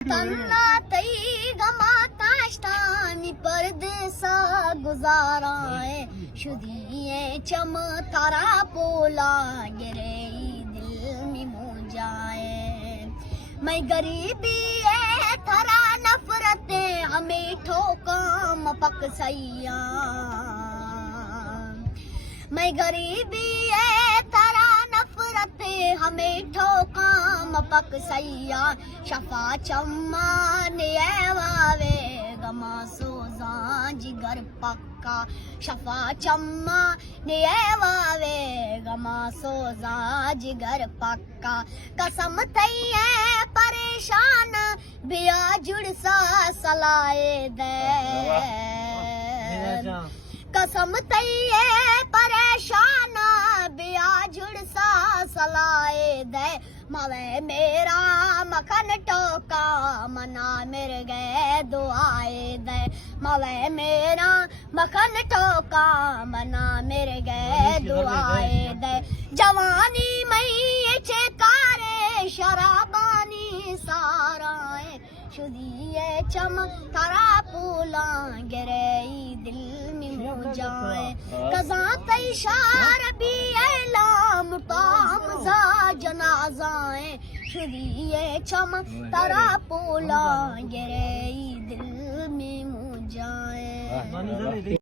तन्ना तई गमा ताश्तानी परदेसा गुजाराए शुदिये चम तारा पोला गिरे दिल में मुझाए मैं गरीबी है थारा नफरते हमें ठोकम पक सैया मैं गरीबी है थारा नफरते हमें ठोकम पक सैया शफा चम्मा ने वावे गमा सोजा जिगर पक्का शफा चम्मा ने वावे गमा सोजा जिगर पक्का कसम थई है परेशान बिया जुड़ सा सलाए दे कसम थई है परेशान बिया जुड़ सा सलाए दे मावे मेरा मखन टोका मना मेरे गए दुआए दे मावे मेरा मखन टोका मना मेरे गए दुआए दे जवानी मई चेकारे शराबानी साराए शुदिये चम तारा पूला गिरे दिल में मुझाए कज़ा तई शार भी ऐलाम ताम जा जनाजाए शुदिये चम तारा पूला गिरे दिल में मुझाए।